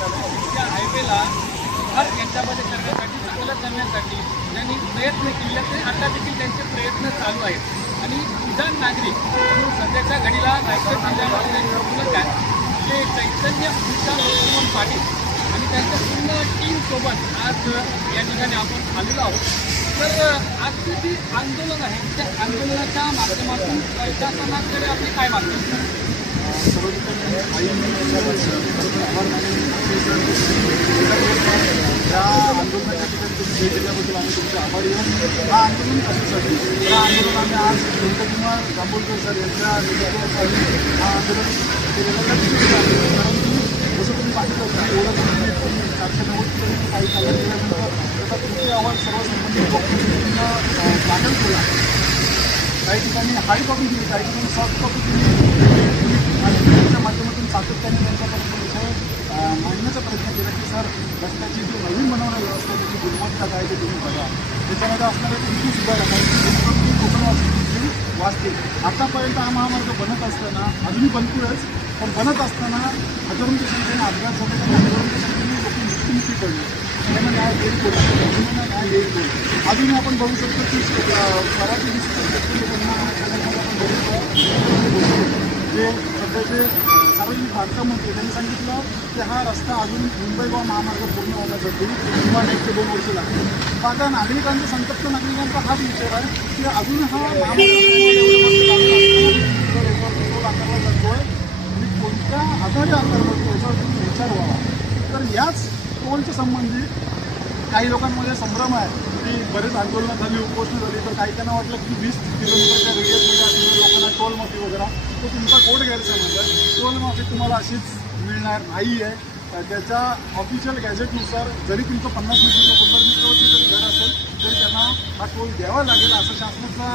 त्या हायवेला सुधार यांच्यामध्ये करण्यासाठी चांगलं करण्यासाठी त्यांनी प्रयत्न केले ते आता देखील त्यांचे प्रयत्न चालू आहेत. आणि उदाहरण नागरिक म्हणून सध्याच्या घडीला रायगड जिल्ह्यामध्ये त्यांचं मुलं काय ते चैतन्य उत्तम पाटील आणि त्यांच्या पूर्ण टीमसोबत आज या ठिकाणी आपण आलेलो आहोत. तर आजचं जे आंदोलन आहे त्या आंदोलनाच्या माध्यमातून प्रशासनाकडे आपली काय मागणी असतात? या आंदोलनाच्या ठिकाणी तुम्ही भेट दिल्याबद्दल आम्ही तुमचे आभारी आहोत. हा आंदोलन कशासाठी या आंदोलन आम्ही आज नंदकुमार जांभूळकर सर यांच्या नेतृत्वाखाली हा आंदोलन केलेलं आहे. कारण की जसं तुम्ही पाहिलं की एवढं 490 काही कालावधी केल्यानंतर त्याचा तुमचे अहवाल सर्व संबंधित डॉक्युमेंटना दाखल केला. काही ठिकाणी हार्ड कॉपी दिली, काही ठिकाणी सॉफ्ट कॉपी दिली आणि त्याच्या माध्यमातून सातत्याने त्यांच्यापर्यंत विषय मांडण्याचा प्रयत्न केला की सर रस्त्याची जी नवीन बनवणारी व्यवस्था त्याची गुणवत्ता काय ते तुम्ही बघा, त्याच्यामध्ये असणाऱ्या त्रुटी सुधारा काही कोकण वाचतील. आतापर्यंत हा महामार्ग बनत असताना अजूनही बनतोयच, पण बनत असताना हजारोंच्या संख्येने अपघात झाले, हजारोंच्या संख्येने लोक मृत्युमुखी पडले. त्यांना न्याय देईल कोण, त्यांना न्याय देईल कोण. अजूनही आपण बघू शकतो की स्वराज्य जे सध्याचे सार्वजनिक बांधकाम मंत्री त्यांनी सांगितलं की हा रस्ता अजून मुंबई गोवा महामार्ग पूर्ण होण्यासाठी किंवा 1 ते 2 वर्ष लागतील. आता नागरिकांचा, संतप्त नागरिकांचा हाच विचार आहे की अजून हा महामार्ग आकारला जातो आहे आणि कोणत्या आधारे आकारला जातो याचा तुम्ही विचार व्हावा. तर याच टोलच्या संबंधित काही लोकांमध्ये संभ्रम आहे की बरेच आंदोलनं झाली, उपोषणं झाली, तर काही त्यांना वाटलं की 20 किलोमीटरच्या रेडियसमध्ये असणाऱ्या लोकांना टोलमाफी वगैरे तो तुमचा कोड गैरसमज आहे. टोलमाफी तुम्हाला अशीच मिळणार नाही आहे. त्याच्या ऑफिशियल गॅझेटनुसार जरी तुमचं 50 मीटर किंवा 100 मीटरवरती जरी घर असेल तरी त्यांना हा टोल द्यावा लागेल असं शासनाचा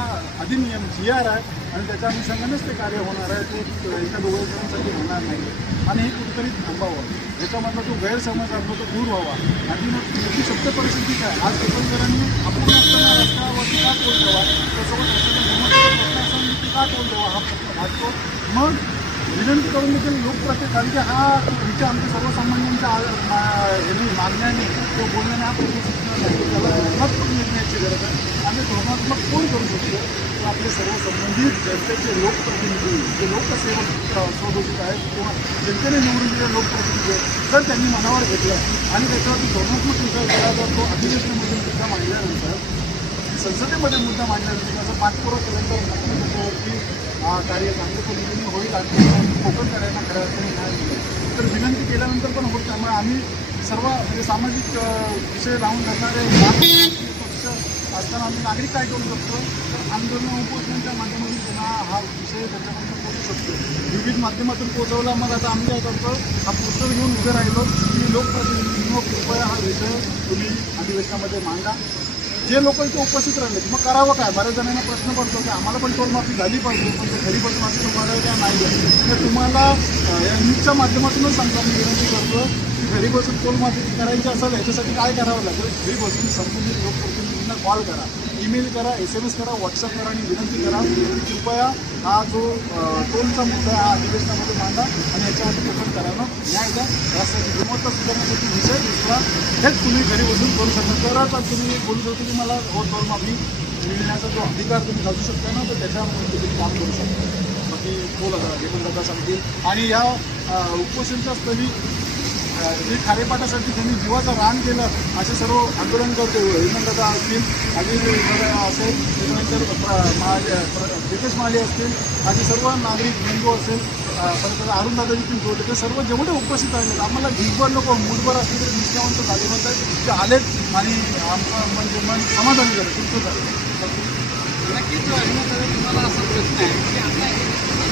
अधिनियम GR आहे आणि त्याच्या अनुषंगानेच ते कार्य होणार आहे. ते एका दोघांसाठी होणार नाही आणि हे कुठेतरी थांबावं. याच्यामधला जो गैरसमज असतो तो दूर व्हावा. आणि मग त्याची सत्य परिस्थिती काय, आज चिखलदऱ्यांनी आपण असताना रस्त्यावरती का टोल द्यावा, त्यासोबत रस्त्याचा का टोल द्यावा हा प्रश्न भासतो. मग विनंती करून देखील लोकप्रत्येक, कारण की हा विचार आमच्या सर्वसामान्यांच्या मागण्याने तो बोलण्याने हा प्रश्न नाही. त्याला धोरणात्मक निर्णयाची गरज आहे. आम्ही धोरणात्मक कोण करू शकतो तर आपले सर्व संबंधित जनतेचे लोकप्रतिनिधी, जे लोकसेवक स्वघोषित आहेत किंवा जनतेने निवडून दिलेले लोकप्रतिनिधी आहेत, जर त्यांनी मनावर घेतलं आणि त्याच्यावरती धोरणात्मक विचार केला तर तो अधिवेशनामध्ये मुद्दा मांडल्यानंतर, संसदेमध्ये मुद्दा मांडल्यानंतर त्याचा पाठपुरावा केल्यानंतर नक्की त्याच्यावरती कार्य चांगल्या पद्धतीने होईल आणि कोकणकरांना खऱ्या अर्थाने न्याय मिळेल. तर विनंती केल्यानंतर पण होत. त्यामुळे आम्ही सर्व म्हणजे सामाजिक विषय लावून धरणारे पक्ष असताना आम्ही नागरिक काय करू शकतो तर आंदोलन उपोषणाच्या माध्यमातून त्यांना हा विषय त्यांच्यापर्यंत पोहोचू शकतो. विविध माध्यमातून पोहोचवला. मग आता आम्ही काय करतो, हा पुस्तक घेऊन उभे राहिलो की लोकप्रतिनिधींनो कृपया हा विषय तुम्ही अधिवेशनामध्ये मांडा. जे लोक इथे उपस्थित राहिले मग करावं काय. बऱ्याच जणांना प्रश्न पडतो की आम्हाला पण टोलमाफी झाली पाहिजे, पण ते घरी बसून माफी तुम्हाला काय नाही आहे. तर तुम्हाला या न्यूजच्या माध्यमातूनच सांगतो, मी विनंती करतो की घरी बसून टोलमाफी करायची असेल याच्यासाठी काय करावं लागेल. घरी बसून संबंधित लोकप्रतिनिधींना कॉल करा, ईमेल करा, SMS करा, व्हॉट्सअप करा आणि विनंती करा कृपया हा जो टोलचा मुद्दा हा अधिवेशनामध्ये मांडा आणि याच्यामध्ये कोकणकरांना न्याय द्या. रस्त्याची गुणवत्ता सुधारण्यासाठी विषय दुसरा हेच तुम्ही घरी बसून करू शकता. तरच तुम्ही बोलू शकतो की मला टोलमाफी मिळण्याचा जो अधिकार तुम्ही घालू शकता ना, तर त्याच्यामध्ये तुम्ही काम करू शकता. बाकी बोला सांगतील. आणि या उपोषणच्या स्थळी जे खारेपाटासाठी त्यांनी जीवाचं रान केलं असे सर्व आंदोलन करतो. हेमंतदादा असतील, अनिल असेल, त्याच्यानंतर रितेश माळी असतील, असे सर्व नागरिक बंधू असेल, परत अरुणदादा देखील जोडले, ते सर्व जेवढे उपस्थित आहेत आम्हाला ढिगभर लोक मूठभर असतील तर निष्ठावंत झाले म्हणतात ते आलेत आणि म्हणजे मन समाधानी झालं, तुमचं झालं. नक्कीच तुम्हाला असा प्रश्न आहे की आता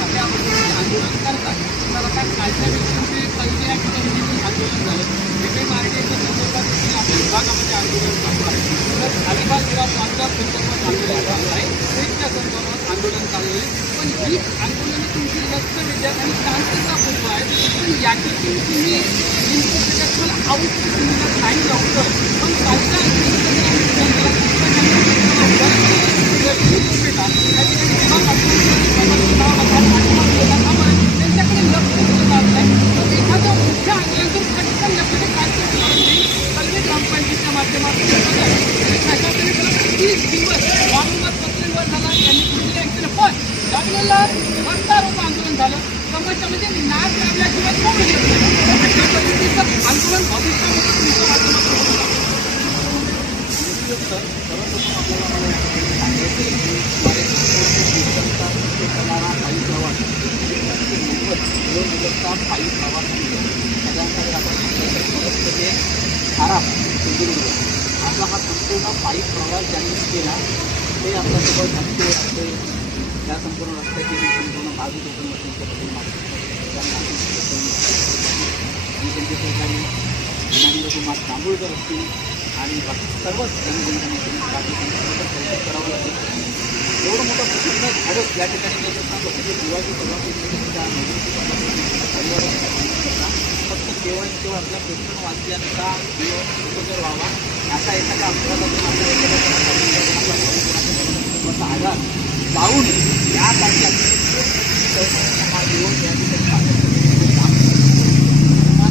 आपल्या आंदोलन करतात तुम्हाला काय कालच्या दिवसांचे पहिले या ठिकाणी आंदोलन झालं. MMRDAच्या संदर्भात देखील आपल्या विभागामध्ये आंदोलन चालू आहे. तर अलिबाग विभाग संदर्भात आंदोलन चालू आहे, ट्रेनच्या संदर्भात आंदोलन चालू आहे. पण ही आंदोलनं तुमची लक्षवेधी आणि शांततापूर्व आहे. पण याच्यातून तुम्ही तुम्हाला आउटपुट नाही लवकर पण त्यांच्याकडे लक्ष दिलं जात नाही. एखादं मुख्य आंदोलन तर पटकन लक्ष पायी प्रवास सगळ्यांकडे आपण म्हणजे खराब सिंधुदुर्ग असा हा संपूर्ण पायी प्रवास ज्यांनी केला ते आपल्यासोबत धक्के असते त्या संपूर्ण रस्त्याची संपूर्ण बाजू कोकण आणि त्यांचे सहकारी ज्ञानेंद्रकुमार जांभूळकर असतील आणि बाकी सर्वच जनगणनेतून करावं लागेल. एवढं मोठं प्रचंड झाडच या ठिकाणी जर सांगतो म्हणजे शिवाजी सभापतींच्या फक्त केवळ केवळ आपल्या कोकणवासियांचा उपचार व्हावा अशा एखाद्या अपघातातून आपल्याला आधार लावून यासाठी हा दिवस या ठिकाणी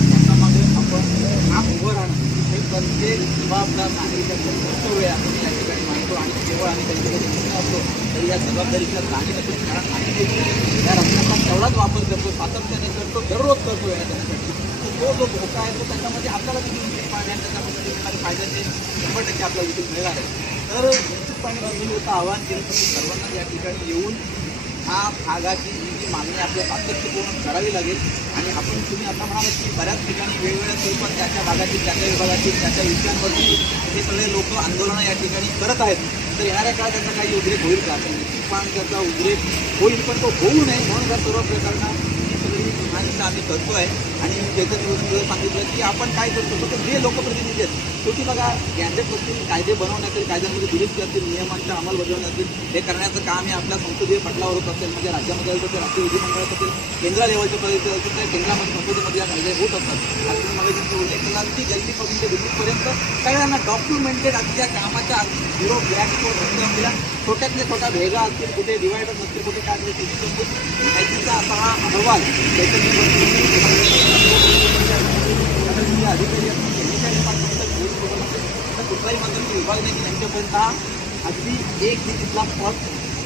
त्याच्यामध्ये आपण काम उभं राहणं हे प्रत्येक जबाबदार नागरिकाचं कर्तव्य आहे आपण या ठिकाणी मानतो आणि केवळ आम्ही त्यांच्याकडे असतो तर या जबाबदारीच्या जाणीव असेल कारण आम्ही देखील या रस्त्याचा तेवढाच वापर करतो सातत्याने करतो दररोज करतो या त्याच्यासाठी तो जो धोका आहे तो त्याच्यामध्ये आपल्याला देखील पाणी त्याच्यामध्ये येणारे फायद्याचे 100% आपल्याला देखील मिळणार आहे. तर निश्चितपणे होतं आवाहन केलं तर सर्वांना या ठिकाणी येऊन हा भागाची जी मागणी आपल्या सातत्यपूर्ण करावी लागेल आणि आपण तुम्ही आता म्हणालात की बऱ्याच ठिकाणी वेगवेगळ्या स्वरूपात त्याच्या भागातील त्याच्या विभागातील त्याच्या विषयांवरती हे सगळे लोक आंदोलनं या ठिकाणी करत आहेत. तर येणाऱ्या काळात त्याचा काही उद्रेक होईल का पण त्याचा उद्रेक होईल पण तो होऊ नये म्हणून या सर्व प्रकारना मान्यता आम्ही करतो आहे. आणि चैतन्य सांगितलं की आपण काय करतो फक्त जे लोकप्रतिनिधी आहेत शेवटी बघा गॅजेट असतील कायदे बनवण्यातील कायद्यांमध्ये दुरुस्ती असतील नियमांच्या अंमलबजावणी हे करण्याचं काम हे आपल्या संसदीय पटलावर होत असेल म्हणजे राज्यामध्ये असेल तर राष्ट्रीय विधिमंडळात असेल केंद्र लेवलच्या पद्धती असेल तर केंद्रामध्ये संसदेमध्ये या कायदे होत असतात. आणि मग त्यांचा उल्लेख केला की गल्लीपासून ते दिल्लीपर्यंत सगळ्यांना डॉक्युमेंटेड अगदी त्या कामाच्या झिरो ब्लॅकबोर्ड दिला छोट्यातल्या छोट्या भेगा असतील कुठे डिवायडर नसतील कुठे काय माहितीचा असा हा अहवाल अधिकारी कुठलाही मंत्री विभाग नाही की त्यांच्यापर्यंत हा अगदी एक तिथला पॉट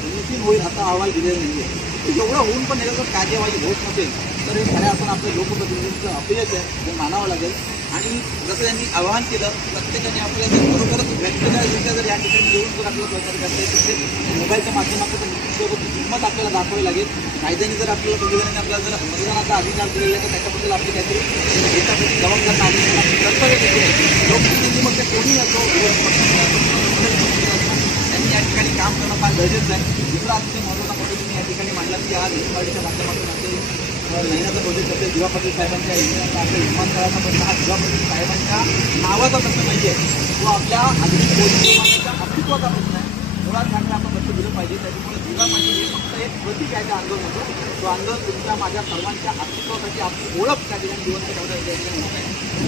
मिसिंग होईल असा अहवाल दिलेला नाही आहे. एवढं होऊन पण जर कार्यवाही होत नसेल तर हे खऱ्या आपण आपल्या लोकप्रतिनिधींचं अपयश आहे हे मानावं लागेल. आणि जसं त्यांनी आवाहन केलं प्रत्येकाने आपल्याला जर खरोखरच व्यक्तिगतरित्या जर या ठिकाणी येऊन जर आपल्याला सहकार्य करता येईल तर मोबाईलच्या माध्यमातून निश्चितच किंमत आपल्याला दाखवावी लागेल. कायद्याने जर आपल्याला संविधानाने आपल्याला जर मतदानाचा अधिकार दिलेला आहे तर त्याच्याबद्दल आपली काहीतरी एकापेक्षा जबाबदार नागरिकांना कर्तव्य देखील आहे. लोकप्रतिनिधीमध्ये कोणी असो त्यांनी या ठिकाणी काम करणं फार गरजेचं आहे. दुसरा अतिशय महत्त्वाचा पद्धती मी या ठिकाणी मांडला की आज हिंदवाडीच्या माध्यमातून असेल महिन्याचा प्रोजेक्ट असेल दिवा पाटील साहेबांच्या इंजिनिअरचा असेल विमानतळाचा प्रश्न हा दिवा पाटील साहेबांच्या नावाचा प्रश्न नाही आहे तो आपल्या आधुनिक समाजाच्या अस्तित्वाचा प्रश्न आहे. मुळात त्याकडे आपण लक्ष दिलं पाहिजे. त्याच्यामुळे दिवा पाटील हे फक्त एक प्रतीक आहे त्या आंदोलनाचं. तो आंदोलन तुमच्या माझ्या सर्वांच्या अस्तित्वासाठी आपली ओळख त्या ठिकाणी जीवन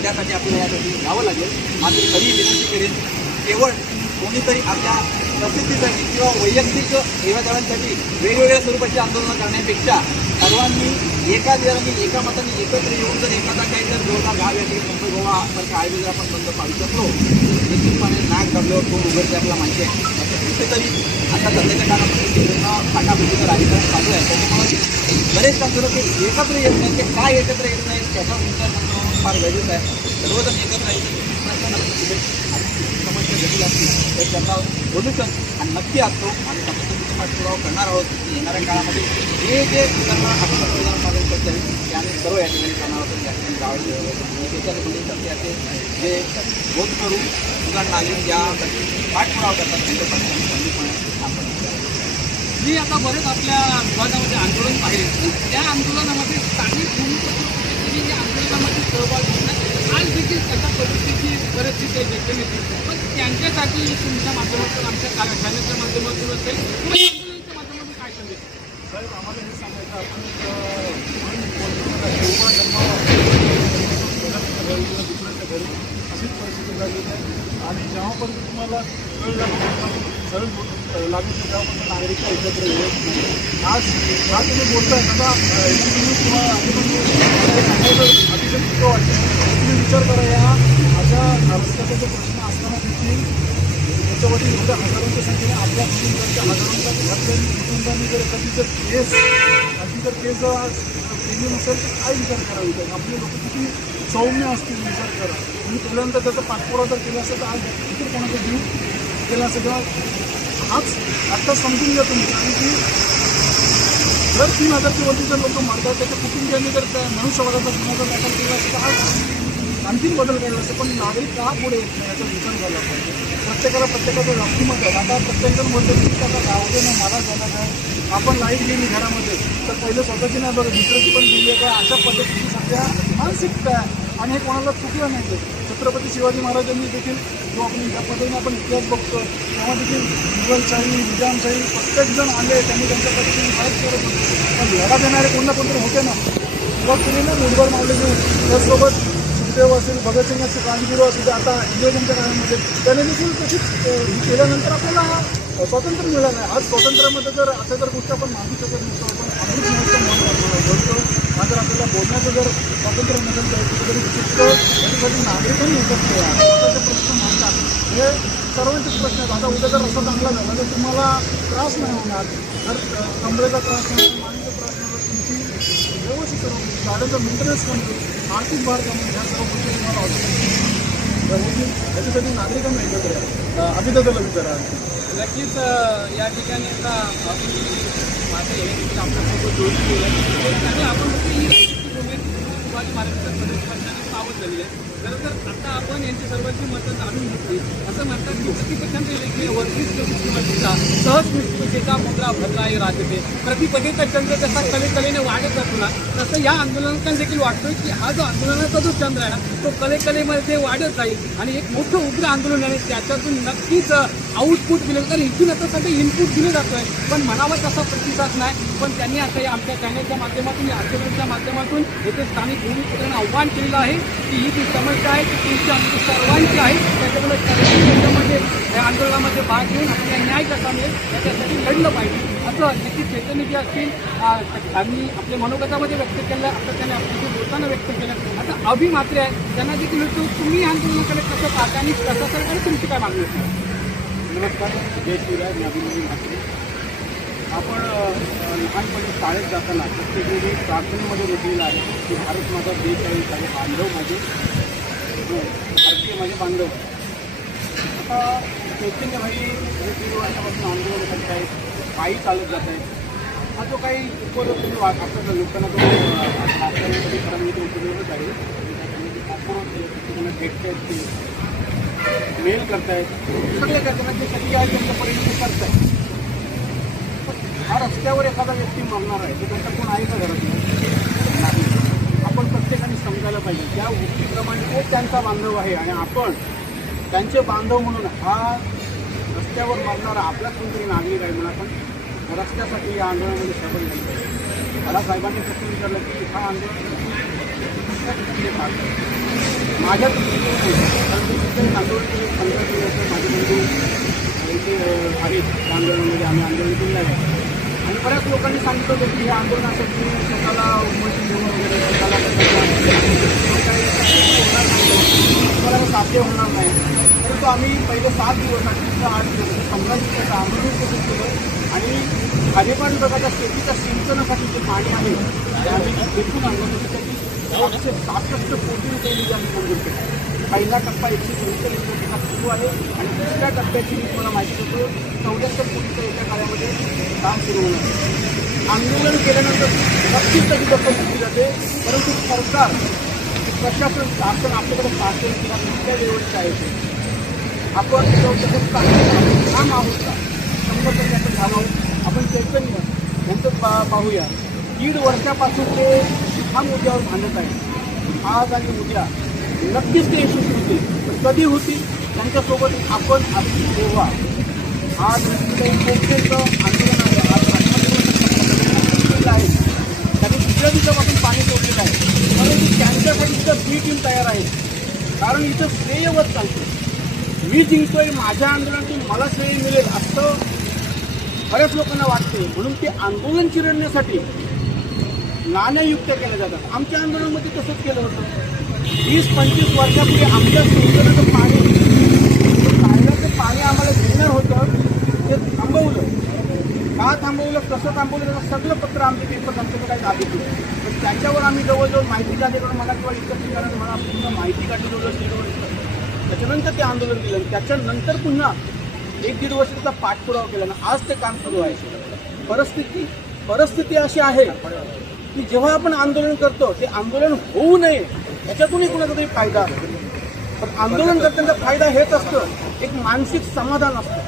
त्यासाठी आपल्याला यासाठी घ्यावं लागेल. मात्र तरी विनंती करेन केवळ कोणीतरी आपल्या प्रसिद्धीसाठी किंवा वैयक्तिक देवादेवांसाठी वेगवेगळ्या स्वरूपाची आंदोलनं करण्यापेक्षा सर्वांनी एका दिवसांनी एका मताने एकत्र येऊन जर एखादा काही जर जोरदार भाग या ठिकाणी मुंबई गोवा सारखं आयोजन जर आपण बंद पाडू शकलो निश्चितपणे नाक दबल्यावर कोण उघडते आपल्याला माहिती आहे. कुठेतरी आता सध्याच्या काळामध्ये पूर्ण फाटाफुटीचं राजकारण चालू आहे. त्याच्यामुळे बरेच आंदोलन ते एकत्र येत नाही ते काय एकत्र येत नाही त्याचा विचार करणं फार गरजेचं आहे. सर्वजण एकत्र यायचं समस्या जटिल असतील तर त्याचा सोल्युशन आणि नक्की असतो आणि समस्या पाठपुरावा करणार आहोत की येणाऱ्या काळामध्ये जे जे त्यांना आपण संविधान साधन करता येईल ते आम्ही सर्व या ठिकाणी करणार आहोत. या ठिकाणी गावाच्या असेल जे बोध करून सुधार नागरिक ज्या पाठपुरावा करतात त्यांच्यापासून आपण मी आता बरेच आपल्या विभागामध्ये आंदोलन पाहिले त्या आंदोलनामध्ये स्थानिक भूमिकेची जे आंदोलनामध्ये सहभाग घेतला आज देखील कशा पद्धतीची परिस्थिती आहे व्यक्त येते पण त्यांच्यासाठी तुमच्या माध्यमातून आमच्या चॅनलच्या माध्यमातून असेल किंवा आंदोलनाच्या माध्यमातून काय सांगेल साहेब आम्हाला हे सांगायचं आपण दुसऱ्याच्या घरी अशीच परिस्थिती झालेली आहे. आणि जेव्हापर्यंत तुम्हाला सरळ लागू तेव्हापर्यंत नागरिक एकत्र येत नाही. आज तुम्ही बोलताय आता तुम्हाला अतिशय दुःख वाटतं. तुम्ही विचार करा या अशा रस्त्याचा जो प्रश्न असताना देखील त्याच्यावरती एवढ्या हजारोंच्या संख्येने आपल्या कुटुंबाच्या हजारोंच्या घरातल्या कुटुंबांनी जर एखादी जर केस जर प्रीमियम असेल तर काय विचार करावी लागेल. आपले लोक किती सौम्य असतील विचार करा. तुम्ही केल्यानंतर त्याचा पाठपुरावा जर केला असेल तर आज इतर कोणाचा जीव केला असेल किंवा हाच आत्ता समजून घ्या तुम्ही. कारण की जर 3,000च्या वरती जर लोक मारतात त्याच्या कुटुंबियांनी जर त्या मनुष्यवधाचा गुन्हा जर दाखल केला असेल तर आज आणखीन बदल करायला असते. पण नागरिक का पुढे येत नाही याचा विचार झाला पाहिजे. प्रत्येकाला प्रत्येकाचं व्यक्तिमत्व आहे. आता प्रत्येकजण म्हणतो की त्याचा गावते ना मला झालं काय, आपण लाईट गेली घरामध्ये तर पहिले स्वतःची नाही बघा दुसऱ्याची पण गेली आहे काय, अशा पद्धतीची सध्या मानसिकता आहे. आणि हे कोणाला चुकलं नाही. छत्रपती शिवाजी महाराजांनी देखील जो आपण ज्या पद्धतीने आपण इतिहास बघतो तेव्हा देखील मुघलशाही निजामशाही प्रत्येकजण आले, त्यांनी त्यांच्या पद्धतीने फाईट करत होते. पण लढा देणारे कोण ना कोणतरी होते ना. सुरुवात केली ना मुठभर मारले घेऊन. त्याचसोबत सुखदेव असेल, भगतसिंग असेल, क्रांतिवीर असेल, आता इंग्रजांच्या काळामध्ये त्याने देखील तशीच केल्यानंतर आपल्याला स्वातंत्र्य मिळालं आहे. आज स्वातंत्र्यामध्ये जर अशा जर गोष्टी आपण मागू शकत नसतो, आपण अमृत महोत्सव म्हणून बोलतो. जर आपल्याला बोलण्याचं जर स्वातंत्र्य नसेल तर कुठेतरी विशिष्ट याच्यासाठी नागरिकांनी एकत्र यावे. प्रश्न मांडतात हे सर्वांचेच प्रश्न आहेत. आता उद्या जर रस्ता चांगला झाला तर तुम्हाला त्रास नाही होणार. जर कमरेचा त्रास नाही, मानेचा त्रास नाही, तुमची व्यवस्थित गाड्यांचा मेंटेनन्स कमी होईल, आर्थिक भार कमी होईल. ह्या सर्व गोष्टी तुम्हाला होतील. याच्यासाठी नागरिकांना एकत्र या. अभिनेत्याला विचारा. नक्कीच या ठिकाणी आता माझं हे देखील आपल्यासोबत जोडून गेलं आणि आपण बघतो ही शिवाजी महाराजांच्या सावध झालेली आहे. खरं तर आता आपण यांची सर्वांची मतं जाणून घेतली. असं म्हणतात की प्रतिपक्षांचे वर्गीस किंवा सहज मृत्यूचा मुद्रा भद्राय राजते. प्रतिपदेचा चंद्र जसा कलेकलेने वाढत जातो ना तसं या आंदोलकांना देखील वाटतोय की हा जो आंदोलनाचा जो चंद्र आहे ना तो कलेकलेमध्ये वाढत जाईल आणि एक मोठं उग्र आंदोलन आहे. त्याच्यातून नक्कीच आउटपुट दिलं कारण इथून आता सध्या इनपुट दिलं जातो आहे पण म्हणावा तसा प्रतिसाद नाही. पण त्यांनी आता या आमच्या चॅनलच्या माध्यमातून या आंदोलनाच्या माध्यमातून येथे स्थानिक भूमिपुत्रांना आव्हान केलेलं आहे की ही जी समस्या आहे ती तुमची आमची सर्वांची आहे. त्याच्यामुळे त्याच्यामध्ये या आंदोलनामध्ये भाग घेऊन आपल्याला न्याय कसा मिळेल याच्यासाठी लढलं पाहिजे असं नक्कीच चैतन्य जे असतील आम्ही आपल्या मनोगतामध्ये व्यक्त केलं. आता त्यांनी आपल्याशी बोलताना व्यक्त केलं. आता अभि मात्रे आहे त्यांना देखील तुम्ही आंदोलनाकडे कसं पाहता आणि प्रशासनाकडे तुमची काय मागणी होती? नमस्कार, जय शिवराय. मी अभिनंदन मात्रे. आपण लहानपणी शाळेत जाताना प्रत्येक वेळी प्रार्थनेमध्ये म्हटलेलं आहे की भारत माझा देश आहे, माझे बांधव माझे भारतीय माझे बांधव. आता चैतन्य भाई हे 3 वर्षापासून आंदोलन करत आहेत, पायी चालत जात आहेत. हा जो काही उपयोग तुम्ही आपल्या लोकांना जो राष्ट्रवादी परवानगी उपयोगच आहे त्यांना भेटतायत ते मेल करतायत सगळे करताना ते सगळी आहे त्यांच्यापर्यंत करतायत. हा रस्त्यावर एखादा व्यक्ती मरणार आहे तर त्यांचा कोण आहे का घरात नाही. आपण प्रत्येकाने समजायला पाहिजे त्या गोष्टीप्रमाणे तो त्यांचा बांधव आहे आणि आपण त्यांचे बांधव म्हणून हा रस्त्यावर मरणारा आपलाच कोणतरी नागरिक आहे म्हणून आपण रस्त्यासाठी या आंदोलनामध्ये सहभागी झालो. मला साहेबांनी प्रश्न विचारलं की हा आंदोलन माझ्या दृष्टीने आंदोलन केले 15 दिवस माझे बंधू यांचे आहेत आंदोलनामध्ये आम्ही आंदोलन केलेलं आहे. आणि बऱ्याच लोकांनी सांगितलं होतं की हे आंदोलनासाठी स्वतःला उमटी घेऊन वगैरे स्वतःला तुम्हाला साध्य होणार नाही. परंतु आम्ही पहिले 7 दिवस आणि 8 दिवस 15 दिवसाचं आंदोलन सुरू केलं आणि खालीपण प्रकारच्या शेतीच्या सिंचनासाठी जे पाणी आहे ते आम्ही देखून आणलं त्यासाठी 167 कोटी रुपये निधी आम्ही मंजूर केला. पहिला टप्पा 144 कोटीचा सुरू आहे आणि दुसऱ्या टप्प्याची मी तुम्हाला माहिती देतो 74 कोटीच्या एका काळामध्ये काम सुरू होणार आहे. आंदोलन केल्यानंतर नक्कीच त्याची दखल घेतली जाते परंतु सरकार प्रशासन शासन आपल्याकडे शासन किंवा कुठल्या लेवलचं आहे ते आपण तसंच काम आहोत का 100% आपण झालो आहोत. आपण चैतन्य यांचं पाहूया. 1.5 वर्षापासून ते हा मुद्द्यावर भांडत आहे. आज आणि उद्या नक्कीच ते यशस्वी होतील. पण कधी होतील त्यांच्यासोबत आपण आपली सेवा आज कोकणचं आंदोलन आहे. आज 18 आहे त्यांनी दुसऱ्या दिवसापासून पाणी सोडलेलं आहे परंतु त्यांच्यासाठी तिथं बी टीम तयार आहे. कारण इथं श्रेयवत चालतं. मी जिंकतोय माझ्या आंदोलनातून मला श्रेय मिळेल असं बऱ्याच लोकांना वाटते म्हणून ते आंदोलन चिरडण्यासाठी नाण्यायुक्त केल्या जातात. आमच्या आंदोलनामध्ये तसंच केलं होतं. 20-25 वर्षापूर्वी आमच्या सिंचनाचं पाणी काढण्याचं पाणी आम्हाला घेणार होतं ते थांबवलं. का थांबवलं कसं थांबवलं त्याचं सगळं पत्र आमच्या पेपर आमच्याकडे आधी होतं. त्याच्यावर आम्ही जवळजवळ माहिती काढल्याकडून मला किंवा इतर ठिकाणी मला पूर्ण माहिती काढली जवळजवळ 1.5 वर्ष. त्याच्यानंतर ते आंदोलन केलं. त्याच्यानंतर पुन्हा 1-1.5 वर्ष त्याचा पाठपुरावा केला ना आज ते काम सुरू आहे. परिस्थिती अशी आहे की जेव्हा आपण आंदोलन करतो ते आंदोलन होऊ नये याच्यातूनही कुणाचा तरी फायदा असतो. पण आंदोलन करताना फायदा हेच असतं, एक मानसिक समाधान असतं.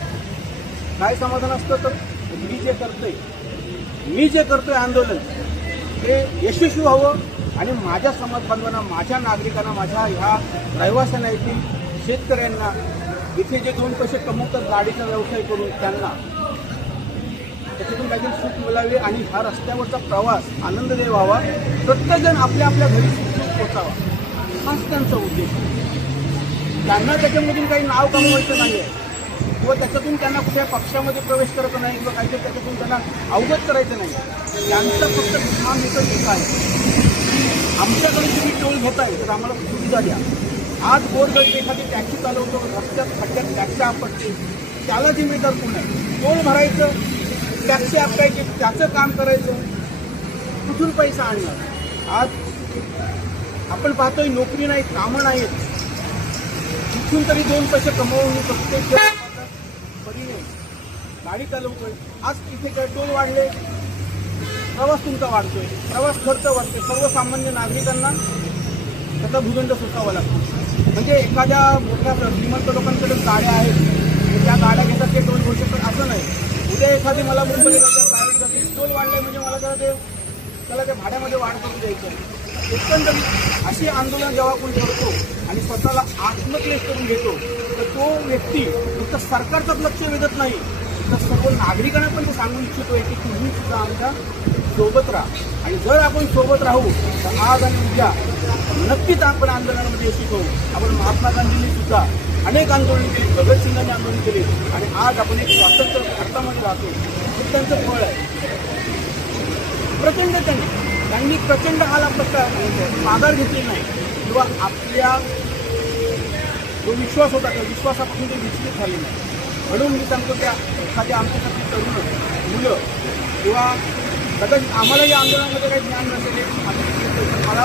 काय समाधान असतं तर मी जे करतोय आंदोलन ते यशस्वी व्हावं आणि माझ्या समाज बांधवांना, माझ्या नागरिकांना, माझ्या ह्या रहिवाशांना, येथील शेतकऱ्यांना, इथे जे 2 पैसे कमवतात गाडीचा व्यवसाय करून त्यांना त्याच्यातून काहीतरी सुख मिळावे आणि हा रस्त्यावरचा प्रवास आनंददायी व्हावा. प्रत्येकजण आपल्या आपल्या घरी सुखरूप पोचावा हाच त्यांचा उद्देश. त्यांना त्याच्यामधून काही नाव कमवायचं नाही आहे किंवा त्याच्यातून त्यांना कुठल्या पक्षामध्ये प्रवेश करायचा नाही किंवा काहीतरी त्याच्यातून त्यांना अवगत करायचं नाही. त्यांचा फक्त काम एकच आहे, आमच्याकडे तुम्ही टोल घेताय तर आम्हाला सुविधा द्या. आज गोरगरीब एखादी टॅक्सी चालवतो, रस्त्यात खड्ड्यात टॅक्सी आपटते, त्याला जिम्मेदार कोण आहे? टोल भरायचं, टॅक्सी आपटायची, त्याचं काम करायचं, कुठून पैसा आणणार? आज आपण पाहतोय नोकरी नाही, कामं नाहीत, कुठून तरी 2 पैसे कमवून प्रत्येक परीने गाडी चालवतोय. आज इथे काय टोल वाढले, प्रवास तुमचा वाढतोय, प्रवास खर्च वाढतोय, सर्वसामान्य नागरिकांना त्याचा भूदंड सोसावा लागतो. म्हणजे एखाद्या मोठ्या श्रीमंत लोकांकडे गाड्या आहेत, त्या गाड्या घेतात ते टोल भरू शकतात असं नाही. उद्या एखादी मला मुंबईला जायचं प्रायव्हेट जाते, टोल वाढले म्हणजे मला त्याला ते भाड्यामध्ये वाढ करून द्यायचं. एकंदरीत अशी आंदोलन जेव्हा कोण करतो आणि स्वतःला आत्मक्लेश करून घेतो तर तो व्यक्ती फक्त सरकारचंच लक्ष वेधत नाही तर सर्व नागरिकांना पण तो सांगू इच्छितोय की तुम्ही सुद्धा आमच्या सोबत राहा. आणि जर आपण सोबत राहू तर आज आणि उद्या नक्कीच आपण आंदोलनामध्ये यशस्वी होऊ. आपण महात्मा गांधींनी सुद्धा अनेक आंदोलन केली, भगतसिंगांनी आंदोलन केले आणि आज आपण एक स्वातंत्र्य भारतामध्ये राहतो. हे त्यांचं फळ आहे. प्रचंड त्यांनी प्रचंड हाला माघार घेतली नाही किंवा आपल्या जो विश्वास होता त्या विश्वासापासून ते विचलित झाले नाही. म्हणून मी सांगतो त्या एखाद्या आमच्यासाठी तरुण मुलं किंवा कदाचित आम्हालाही आंदोलनामध्ये काही ज्ञान नसेल, मला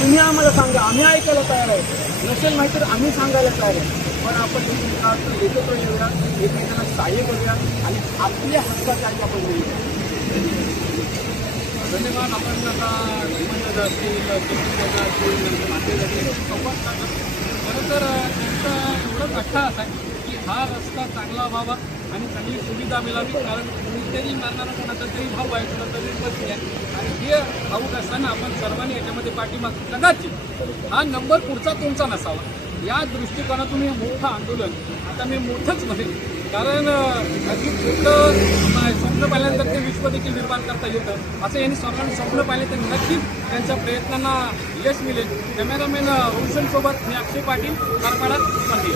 तुम्ही आम्हाला सांगा, आम्ही ऐकायला तयार आहे. नसेल माहिती तर आम्ही सांगायला तयार आहे. पण आपण एकत्र येऊया, एकमेकांना सहाय्य करूया आणि आपल्या हक्काची आई आपण मिळूया. धन्यवाद. आपण आता श्रीमंत असतील, संवाद साधला. खरं तर त्यांचं एवढंच अठ्ठा असा आहे की हा रस्ता चांगला व्हावा आणि चांगली सुविधा मिळावी. कारण कुठेतरी मारणारा कोणाचा तरी भाऊ आहे, कोणाचा तरी पती आहे आणि हे भाऊक असताना आपण सर्वांनी याच्यामध्ये पाठीमाग कदाचित हा नंबर पुढचा तुमचा नसावा या दृष्टिकोनातून हे मोठं आंदोलन आता मी मोठंच म्हणेन. कारण अगदी मोठं स्वप्न पाहिल्यानंतर ते विश्व देखील निर्माण करता येतं असं यांनी सर्वांनी स्वप्न पाहिले तर नक्कीच त्यांच्या प्रयत्नांना यश मिळेल. कॅमेरामॅन रोशनसोबत मी अक्षय पाटील, कारवाडा, मंदिर.